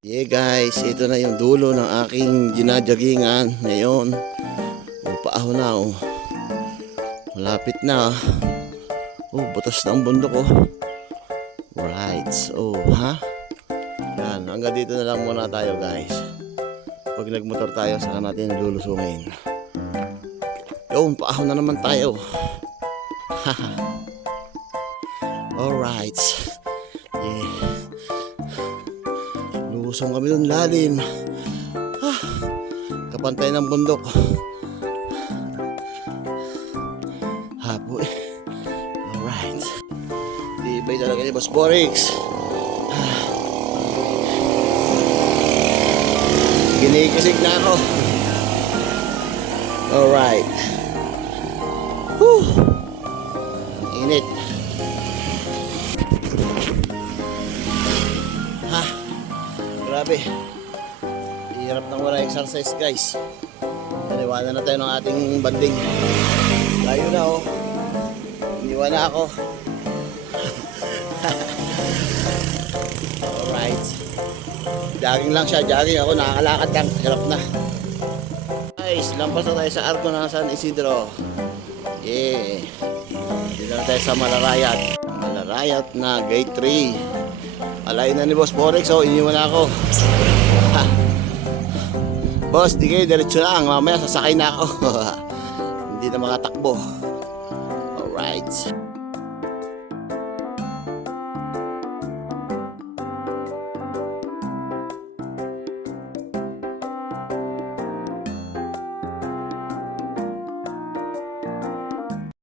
Yeah guys, ito na yung dulo ng aking ginadyagingan ngayon. O, paaho na oh. Malapit na. Oh, butas na ang bundok oh. Right. Oh, ha? Yan, hanggang dito na lang muna tayo guys. Pag nagmotor tayo, saka natin lulusungin. Yun, paaho na naman tayo. Haha. Alright. Yeah. Lusong kami dun lalim. Ah, kapantay ng bundok. Hapo eh. Alright. Tibay talaga ni Boss Borix. Ah. Ginikisig na ako. Alright. Whew. Init. Grabe. Hirap nang wala exercise guys. Naniwala na tayo ng ating banding. Layo na oh. Iniwan ako. Alright. Jogging lang siya, jogging ako, nakakalakad lang, hirap na. Guys, lampas na tayo sa arko ng San Isidro. Yeah. Dito na tayo sa Malarayat. Malarayat na gate 3. Alay na ni Boss Forex, oh, iniwan na ako. Ha. Boss, di kayo, diretso lang. Mamaya sasakay na ako. Hindi na makatakbo. Alright.